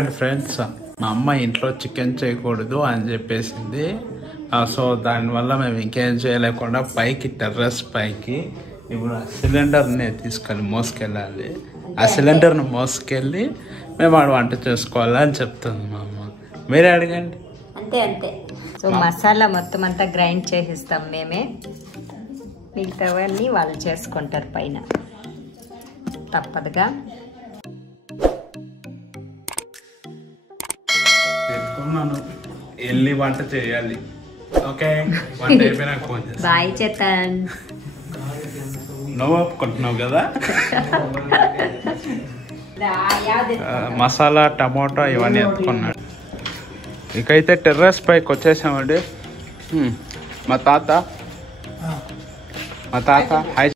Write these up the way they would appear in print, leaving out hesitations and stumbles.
చూడండి ఫ్రెండ్స్, మా అమ్మ ఇంట్లో చికెన్ చేయకూడదు అని చెప్పేసింది. సో దానివల్ల మేము ఇంకేం చేయలేకుండా పైకి టెర్రస్ పైకి ఇప్పుడు ఆ సిలిండర్ని తీసుకొని మోసుకెళ్ళాలి. ఆ సిలిండర్ని మోసుకెళ్ళి మేము ఆడ వంట చేసుకోవాలని చెప్తుంది మా అమ్మ. మీరే అడగండి. అంతే అంతే. సో మసాలా మొత్తం అంతా గ్రైండ్ చేసిస్తాం మేమే, మిగతావన్నీ వాళ్ళు చేసుకుంటారు పైన తప్పదుగా. చెప్పుకున్నాను వెళ్ళి వంట చేయాలి. ఓకే, వంట అయిపోయినాక ఫోన్ చేస్తాను. బాయ్ చేతన్. నువ్వు ఒప్పుకుంటున్నావు కదా. మసాలా టమోటా ఇవన్నీ ఎత్తుకున్నాడు. ఇకైతే టెర్రస్ పైకి వచ్చేసామండి. మా తాత హాయ్.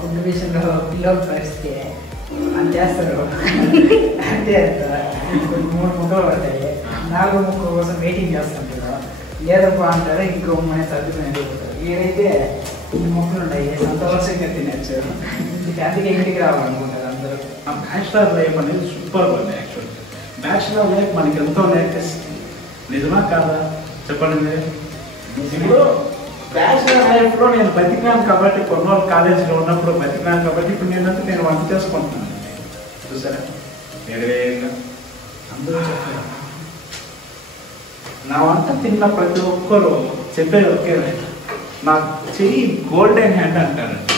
ఫుడ్ విషయంలో పిల్లల పరిస్థితి అని చేస్తారు. అంతే కొన్ని 3 ముక్కలు పడతాయి, 4 ముక్కల కోసం వెయిటింగ్ చేస్తుంటారు. లేదప్ప అంటారు, ఇంకో అమ్మాయి సర్దుకుని వెళ్ళిపోతారు. ఏదైతే ఇన్ని ముక్కలు ఉన్నాయి సంతోషంగా తినచ్చు. అందుకే ఇంటికి రావాలనుకుంటారు అందరూ. ఆ బ్యాచులర్ లైఫ్ అనేది సూపర్ ఉంది. యాక్చువల్ బ్యాచులర్ లైఫ్ మనకి ఎంతో నేర్పిస్తుంది. నిజమా కాదా చెప్పండి మీరు? ఇప్పుడు బ్యాచులర్ లైఫ్లో నేను బతికినాను కాబట్టి, కొన్నోళ్ళు కాలేజీలో ఉన్నప్పుడు బతికినాను కాబట్టి ఇప్పుడు నేను వంట చేసుకుంటున్నాను. చూసారా నిర్వేయంగా అందరూ చెప్పారు. నా వంట తిన్న ప్రతి ఒక్కరు చెప్పేది ఒకే, నాకు చెయ్యి గోల్డెన్ హ్యాండ్ అంటారండి.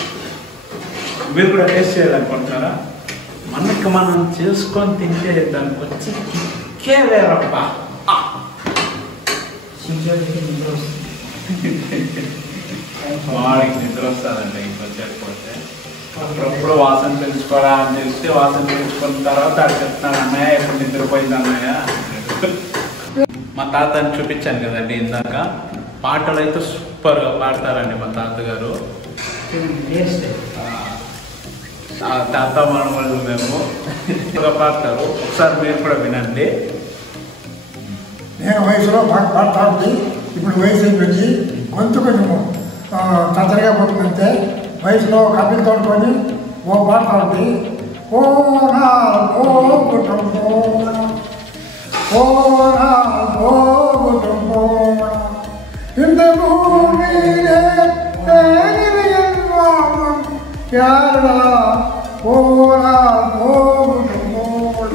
మీరు కూడా టేస్ట్ చేయాలనుకుంటున్నారా? మనకి మనం చేసుకొని తింటే దానికి వచ్చి కిక్కే వేరబ్బా. వాడికి నిద్ర వస్తుందండి ఇంకొచ్చేకపోతే. అప్పుడప్పుడు వాసన తెలుసుకోరా అని తెలిస్తే వాసన తెలుసుకున్న తర్వాత అది చెప్తున్నాను, అన్నయ్య ఇప్పుడు నిద్రపోయింది అన్నయ్య. మా తాతని చూపించాను కదండి ఇందాక. పాటలు అయితే సూపర్గా పాడతారండి మా తాతగారు. తాత మనవళ్ళు మేము పాడతారు. ఒకసారి మీరు కూడా వినండి. నేను వయసులో బాగా పాడుతూ ఉంది. ఇప్పుడు వయసు అయిపోయింది, గొంతు కొంచెము తొందరగా పోతుందంటే వయసులో కపిల్ తోడుకొని ఓ పాడుతూ ఉంది. ఓ నా ఓ కుటుంబం, ఓ నా ఓ కుటుంబం, ఇంత భూమిలో ప్యారా ఓ నా ఓ కుటుంబం,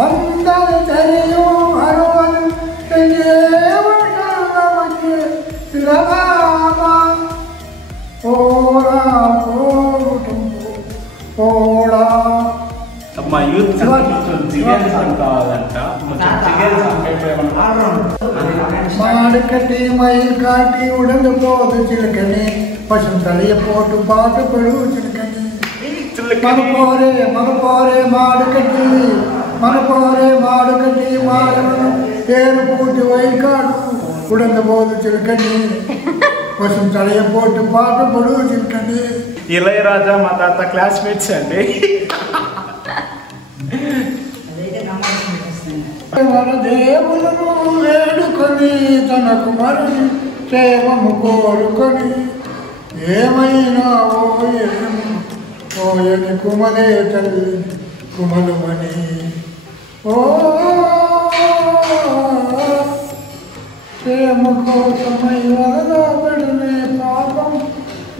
వందల తెలియో అరువలు ఓడా మా యూత్ కొంచెం జిగేల్ సాంగ్ కావాలంట. కొంచెం జిగేల్ సాంగ్ టైప్ ఏమన్నా మాడుకటి మైల్ కాటి ఉడంగపోదు చిలకని పశుం తలియ పోటు పాటు పడు చిలకని మగపోరే మాడుకటి మనపోరే మాడుకటి మాడను పేరు పూటి వైల్ కాడు ఉడంగపోదు చిలకని పశుం తలియ పోటు పాటు పడు చిలకని. ఇళయరాజా మా తాత క్లాస్మేట్స్ అండి. మన దేవులను వేడుకొని తనకు మరి క్షేమము కోరుకొని ఏమైనా ఓయని కుమలే తల్లి కుమలుమని ఓ క్షేమ కోసమై వదలబడినే పాపం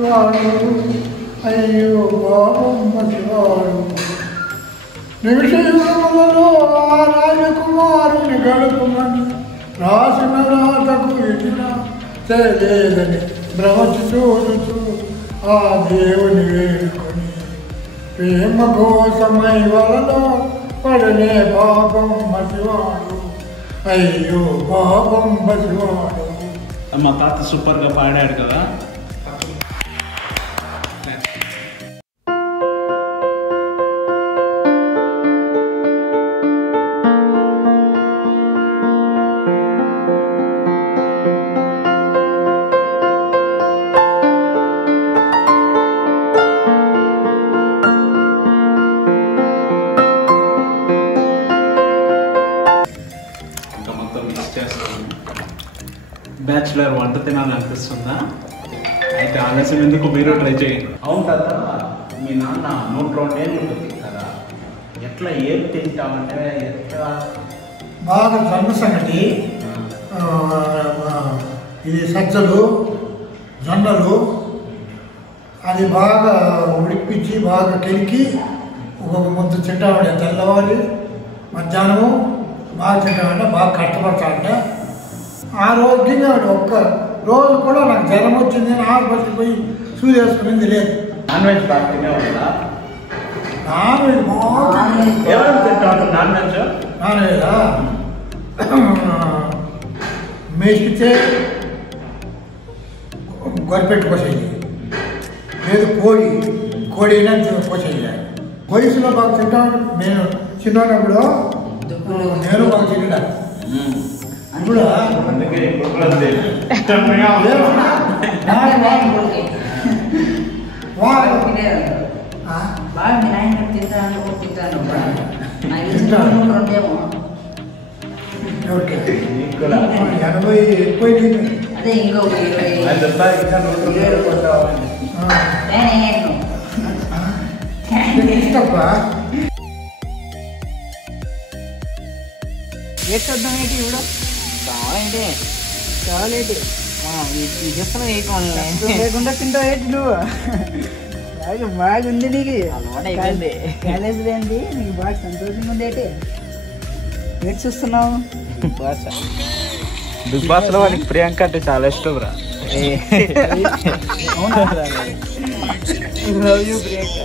వాడు అయ్యో పాపం మసివాడు. నిమిషములలో ఆ రాజకుమారుని గడుపుమని రాసిన రాతకు ఇచ్చిన తెలియదని భ్రమచి చూడుచు ఆ దేవుని వేడుకొని ప్రేమ కోసమై వలలో పడనే పాపం మసివాడు అయ్యో పాపం మసివాడు. మా తాత సూపర్ గా పాడాడు కదా. బ్యాచులర్ వంట తినాలనిపిస్తుందా? అయితే ఆలస్యం ఎందుకు, మీరు ట్రై చేయండి. అవును తాత, మీ నాన్న 102 ఏళ్ళు ఉంటుంది కదా, ఎట్లా ఏం తింటామంటే ఎట్లా బాగా జొన్న సంగటి, ఇది సజ్జలు జొన్నలు అది బాగా ఉడిపించి బాగా కెలికి ఒక్కొక్క ముద్ద తింటామంటే తెల్లవారి మధ్యాహ్నము బాగా తింటామంటే బాగా కష్టపడతామంటే ఆరోగ్యంగా ఒక్క రోజు కూడా నాకు జ్వరం వచ్చింది అని ఆసుపత్రికి పోయి సూది వేసుకునేది లేదు. నాన్ వెజ్ బాగా తినేవాళ్ళ? నాన్ వెజ్ బాగా ఎవరు తింటారు నాన్ వెజ్? నాన్ వెజా మేసితే గొర్రెపెట్టు కోసేది లేదు, కోడి అయినా కోసేది. వయసులో బాగా తింటాను. నేను చిన్నప్పుడు నేను బాగా తింటా. ఇప్పుడు అందుకే ఇప్పుడు కూడా ఎనభై ఎక్కువ అదే ఇంకొక 20 ఇంకా 100 కొట్టామని ఇష్టప్ప చూద్దాం ఏంటి ఇప్పుడు కావాలంటే కావాలేంటి చేస్తున్నా ఏ లేకుండా తింటావు ఏంటి నువ్వు? బాగా ఉంది నీకు అయిపోయింది. కాలేజీలో ఏంటి నీకు బాగా సంతోషంగా ఉంది ఏంటి? ఏంటి చూస్తున్నావు? బిగ్ బాస్ లో వాడికి ప్రియాంక అంటే చాలా ఇష్టం రా. అవునా? Love you Priyanka.